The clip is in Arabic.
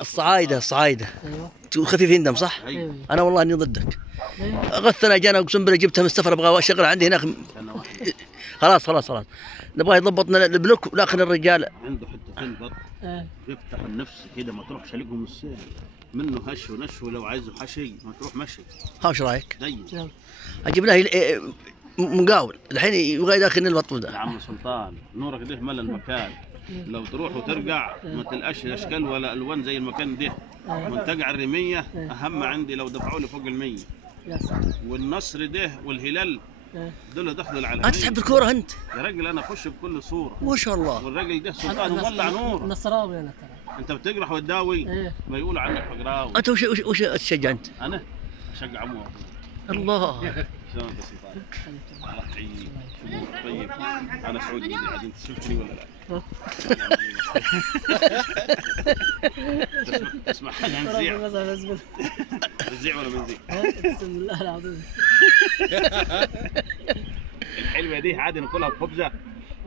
الصعايده ايوه خفيفين دم صح؟ ايوه انا والله اني ضدك. ايوه غثنا جانا اقسم بالله جبتها من السفر ابغى اشغل عندي هناك. خلاص نبغى يضبطنا البلوك لكن الرجال عنده حتتين بط ايه يفتح النفس كده، ما تروحش عليكم السيل منه هش ونش، ولو عايزه حشي ما تروح مشي ها وش رايك؟ ضيق. يلا اجيب له مقاول الحين يبغى يدخلني البطل يا ده. عم سلطان نورك ده ملا المكان، لو تروح وترجع ما تلقاش اشكال ولا الوان زي المكان ده. منتجع الرميه اهم عندي، لو دفعوا لي فوق ال100. يا سلام والنصر ده والهلال ايه دول دخلوا العالميه. انت تحب الكوره انت؟ يا راجل انا اخش بكل صوره، ما شاء الله. والراجل ده سلطان مولع نور. نصراوي انا ترى انت بتجرح وتداوي ايه ما يقولوا عنك فقراوي. انت وش تشجع انت؟ انا اشجع عمو. الله. شلون انت سلطان؟ الله يحييك، شموك طيب. انا سعودي بدي عاد، انت شفتني ولا لا؟ تسمع حاجه عن زيع؟ بنزيع ولا بنزيع؟ بسم الله العظيم الحلوه دي عادي ناكلها بخبزه.